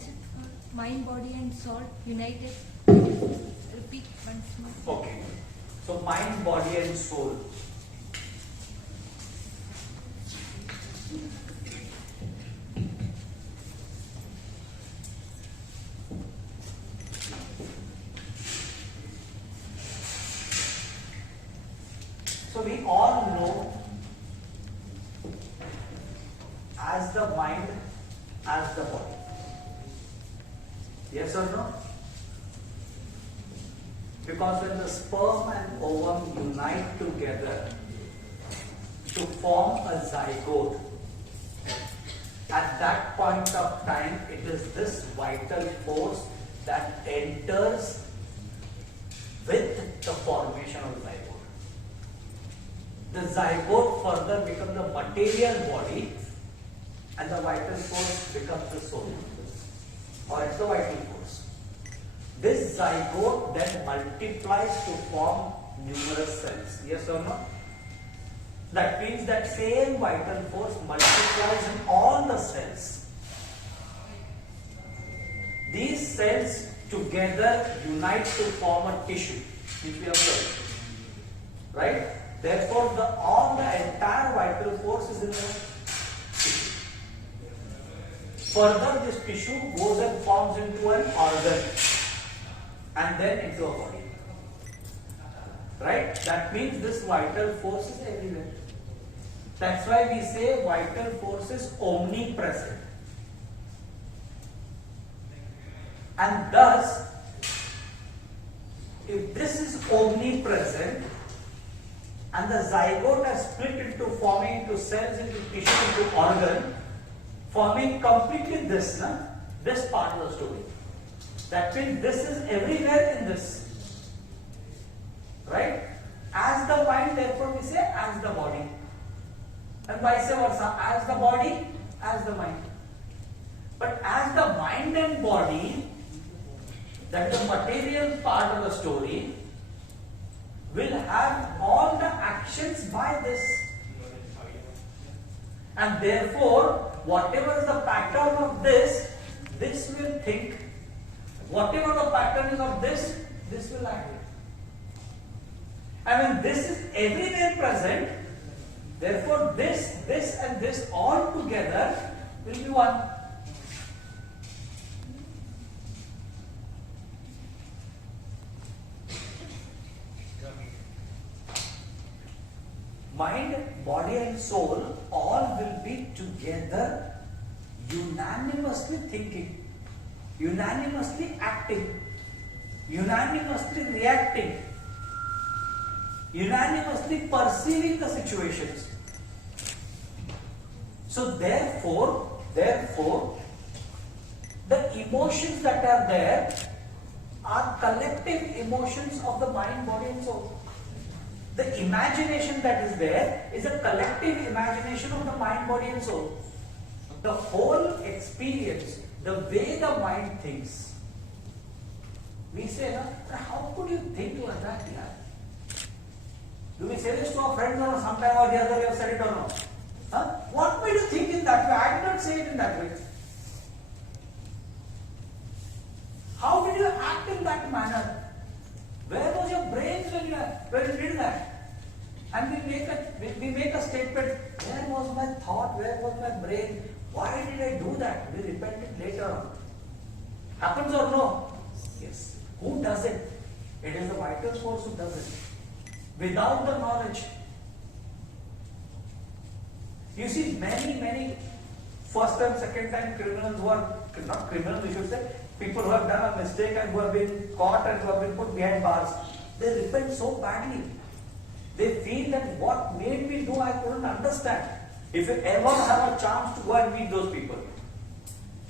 catch it? Mind, body and soul united. Repeat once more. Okay. So mind, body and soul. So we all know as the mind, as the body. Yes or no? Because when the sperm and ovum unite together to form a zygote, at that point of time it is this vital force that enters with the formation of zygote. The zygote further becomes the material body and the vital force becomes the soul, or it's the vital force. This zygote then multiplies to form numerous cells. Yes or no? That means that same vital force multiplies in all the cells. These cells together unite to form a tissue, which we observe. Right? Therefore, all the entire vital force is in the tissue. Further, this tissue goes and forms into an organ and then into a body. Right? That means this vital force is everywhere. That's why we say vital force is omnipresent. And thus, if this is omnipresent and the zygote has split into forming into cells, into tissue, into organ, forming completely this part of the story. That means this is everywhere in this. Right? As the mind, therefore we say as the body. And vice versa, as the body, as the mind. But as the mind and body, that the material part of the story, will have all the actions by this. And therefore, whatever is the pattern of this will think. Whatever the pattern is of this will act. And when this is everywhere present, therefore this and this all together will be one. Mind, body and soul all will be together, unanimously thinking, unanimously acting, unanimously reacting, unanimously perceiving the situations. So therefore, the emotions that are there are collective emotions of the mind, body and soul. The imagination that is there is a collective imagination of the mind, body and soul. The whole experience, the way the mind thinks. We say, how could you think like that? Do we say this to our friends or sometime or the other we have said it or no? What made you think in that way? I did not say it in that way. How did you act in that manner? Where was your brain when you did that? And we make a statement, where was my thought, where was my brain? Why did I do that? We repent it later on. Happens or no? Yes. Who does it? It is the vital force who does it. Without the knowledge. You see many first time, second time criminals who are, not criminals we should say, people who have done a mistake and who have been caught and who have been put behind bars. They repent so badly. They feel that what made me do I couldn't understand. If you ever have a chance to go and meet those people.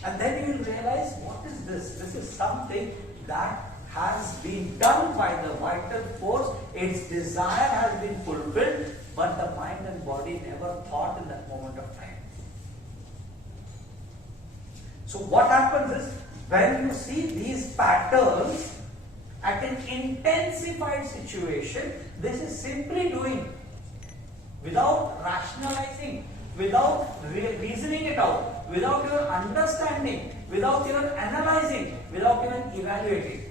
And then you will realize, what is this? This is something that has been done by the vital force. Its desire has been fulfilled, but the mind and body never thought in that moment of time. So what happens is, when you see these patterns at an intensified situation, this is simply doing, without rationalizing, without reasoning it out, without your understanding, without even analyzing, without even evaluating.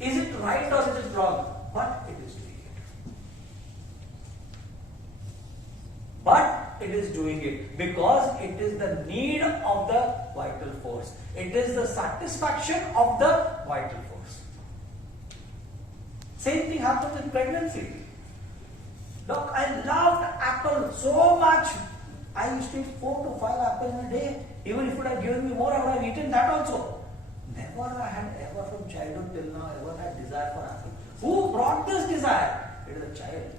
Is it right or is it wrong? But it is doing it. But it is doing it because it is the need of the vital force. It is the satisfaction of the vital force. Same thing happens in pregnancy. Look, I loved apple so much. I used to eat 4 to 5 apples in a day. Even if it had given me more, I would have eaten that also. Never I had ever from childhood till now ever had desire for apple. Who brought this desire? It is a child.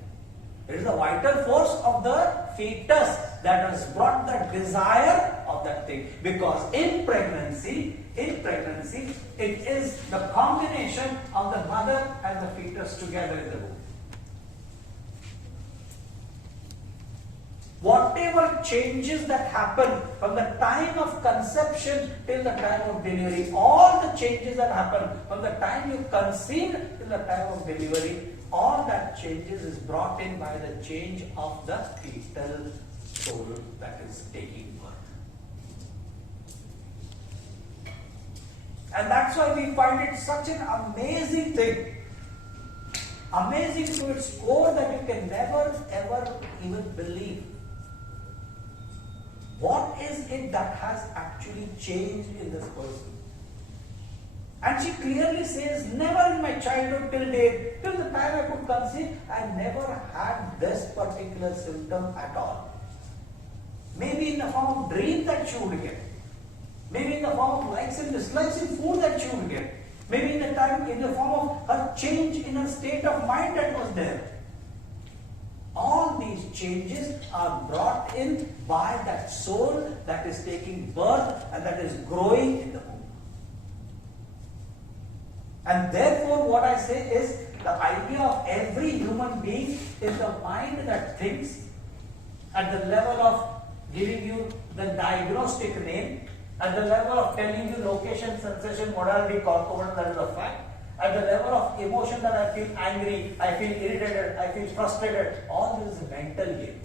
It is the vital force of the fetus that has brought the desire of that thing. Because in pregnancy, it is the combination of the mother and the fetus together in the womb. Whatever changes that happen from the time of conception till the time of delivery, all the changes that happen from the time you conceive till the time of delivery, all that changes is brought in by the change of the fetal soul that is taking birth. And that's why we find it such an amazing thing. Amazing to its core that you can never ever even believe. What is it that has actually changed in this person? And she clearly says, never in my childhood till date, till the time I could conceive, I never had this particular symptom at all. Maybe in the form of dream that she would get. Maybe in the form of likes and dislikes in food that she would get. Maybe in the form of her change in her state of mind that was there. All these changes are brought in by that soul that is taking birth and that is growing in the womb. And therefore what I say is the idea of every human being is the mind that thinks at the level of giving you the diagnostic name, at the level of telling you location, sensation, modality, component, that is a fact. At the level of emotion that I feel angry, I feel irritated, I feel frustrated, all this is a mental game.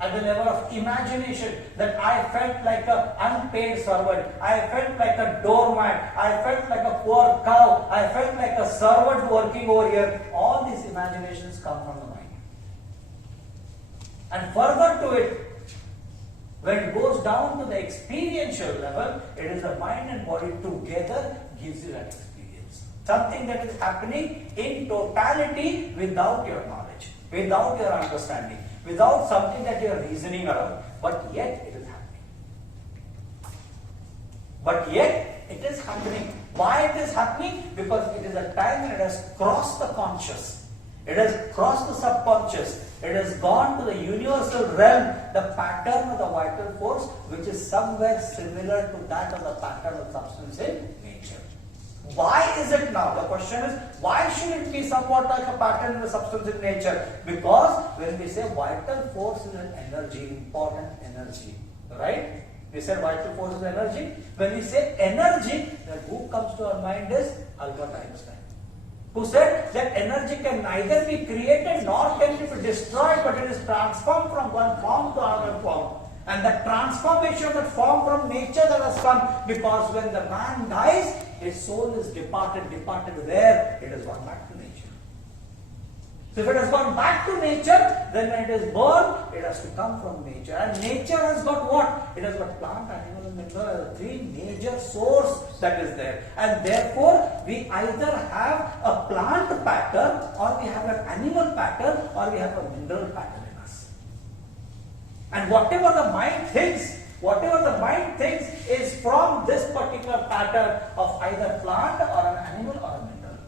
At the level of imagination, that I felt like an unpaid servant, I felt like a doormat, I felt like a poor cow, I felt like a servant working over here, all these imaginations come from the mind. And further to it, when it goes down to the experiential level, it is the mind and body together gives you that experience. Something that is happening in totality without your knowledge, without your understanding, without something that you are reasoning around. But yet it is happening. But yet it is happening. Why it is happening? Because it is a time when it has crossed the conscious. It has crossed the subconscious. It has gone to the universal realm, the pattern of the vital force, which is somewhere similar to that of the pattern of substance in nature. Why is it now? The question is, why should it be somewhat like a pattern in the substance in nature? Because when we say vital force is an energy, important energy, right? We said vital force is energy. When we say energy, then who comes to our mind is Albert Einstein, who said that energy can neither be created nor can it be destroyed, but it is transformed from one form to another form. And that transformation of that form from nature that has come, because when the man dies, his soul is departed where? It has gone back to nature. So if it has gone back to nature, then when it is born, it has to come from nature. And nature has got what? It has got plant, animal, and mineral, three major source that is there. And therefore, we either have a plant pattern, or we have an animal pattern, or we have a mineral pattern in us. And whatever the mind thinks is from this particular pattern of either plant or an animal or a mineral.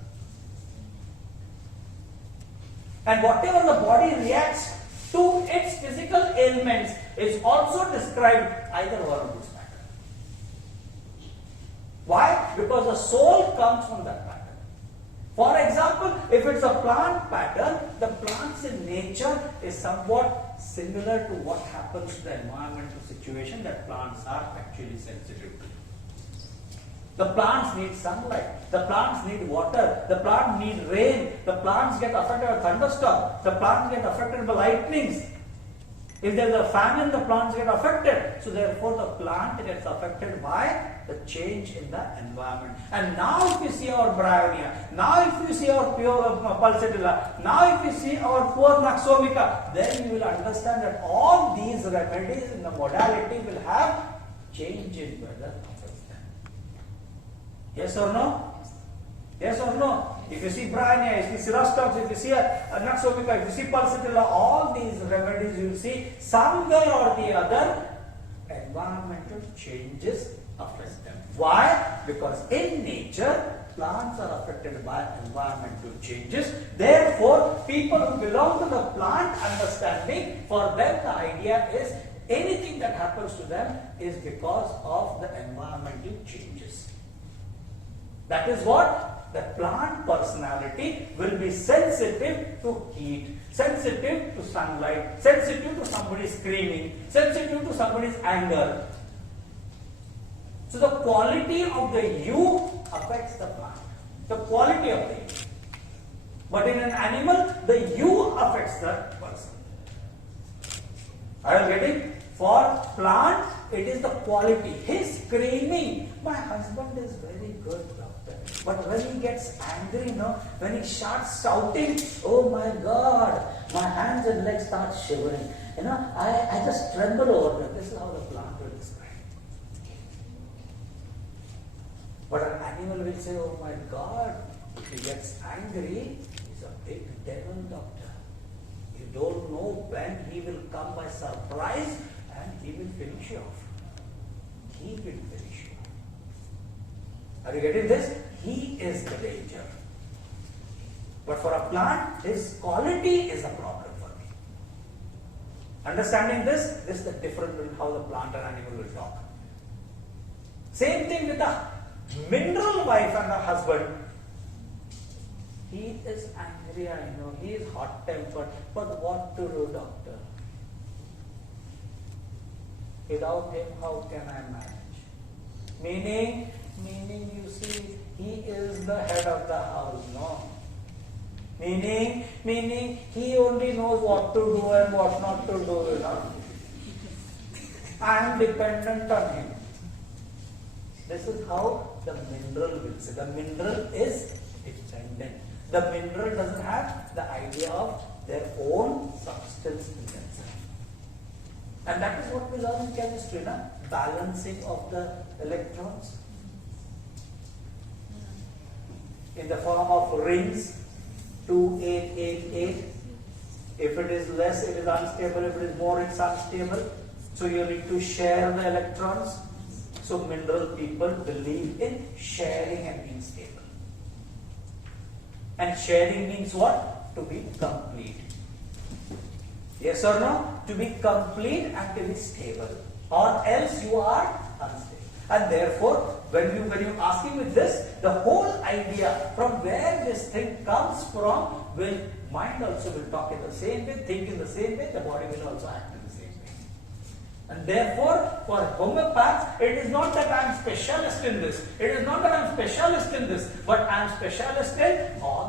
And whatever the body reacts to its physical ailments is also described either one of these patterns. Why? Because the soul comes from that pattern. For example, if it's a plant pattern, the plants in nature is somewhat similar to what happens to the environmental situation that plants are actually sensitive to. The plants need sunlight, the plants need water, the plants need rain, the plants get affected by thunderstorm, the plants get affected by lightnings. If there is a famine, the plants get affected. So therefore the plant gets affected by the change in the environment. And now if you see our bryonia, now if you see our pure pulsatilla, now if you see our poor naxomica, then you will understand that all these remedies in the modality will have change in weather affects them. Yes or no? Yes or no? If you see bryonia, if you see rustox, if you see a naxomica, if you see pulsatilla, all these remedies you will see somewhere or the other environmental changes affect them. Why? Because in nature, plants are affected by environmental changes. Therefore, people who belong to the plant understanding, for them the idea is anything that happens to them is because of the environmental changes. That is what? The plant personality will be sensitive to heat, sensitive to sunlight, sensitive to somebody screaming, sensitive to somebody's anger. So the quality of the you affects the plant. The quality of the you. But in an animal, the you affects the person. Are you getting? For plant, it is the quality. His screaming. My husband is very good, doctor. But when he gets angry, when he starts shouting, oh my God, my hands and legs start shivering. I just tremble over them. This is how the plant will describe. But an animal will say, oh my God, if he gets angry, he's a big devil, doctor. You don't know when he will come by surprise and he will finish you off. He will finish you off. Are you getting this? He is the danger. But for a plant, his quality is a problem for me. Understanding this is the difference between how the plant and animal will talk. Same thing with a mineral wife and a husband. He is angry, I know. He is hot-tempered. But what to do, doctor? Without him, how can I manage? Meaning you see, he is the head of the house, no? Meaning he only knows what to do and what not to do, I am dependent on him. This is how the mineral will say. The mineral is dependent. The mineral doesn't have the idea of their own substance in themselves. And that is what we learn in chemistry, balancing of the electrons in the form of rings, 2, 8, 8, 8. If it is less, it is unstable. If it is more, it's unstable. So you need to share the electrons. So mineral people believe in sharing and being stable. And sharing means what? To be complete. Yes or no? To be complete and to be stable. Or else you are unstable. And therefore, when you asking with this, the whole idea from where this thing comes from, mind also will talk in the same way, think in the same way, the body will also act in the same way. And therefore, for homeopaths, it is not that I am specialist in this. It is not that I am specialist in this, but I am specialist in all